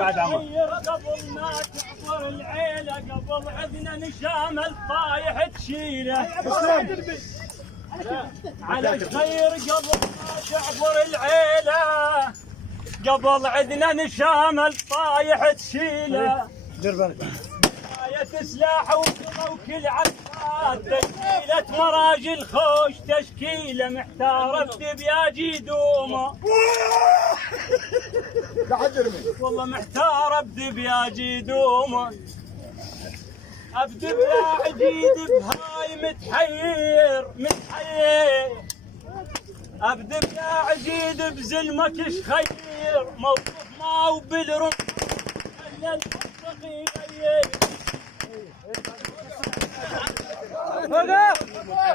بعد عمر قبل ما تعبر العيله، قبل عندنا نشام الطايح تشيله على الخير، قبل ما تعبر العيله، قبل عندنا نشام الطايح تشيله آية سلاح وكل عفات، تشكيلة مراجل خوش، تشكيلة محتارة بدبياجي دومه والله محتارة بدبياجي دومه، ابدب يا عجيد بهاي متحير، ابدب يا عجيد بزلمك خير، موقف ما وبالرم خلى الفقير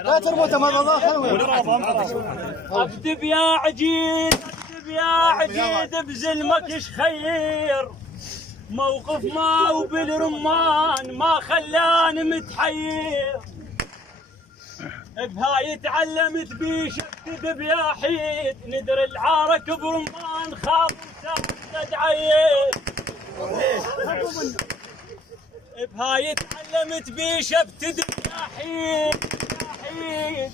لا تربط امام الله خلوه. ابدب يا عجيد، ابدب يا عجيد بزلمك خير، موقف ما وبالرمان ما خلاني متحير، بهاي تعلمت بيش اكتب يا حيد، ندر العارك برمان خاف وساعد عيد، بهاي تعلمت بيش ابتدي يا حيد،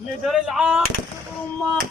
ندر العارك برمان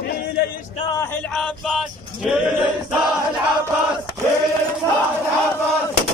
جيله يستاهل عباس، جيل يستاهل عباس، جيل يستاهل عباس.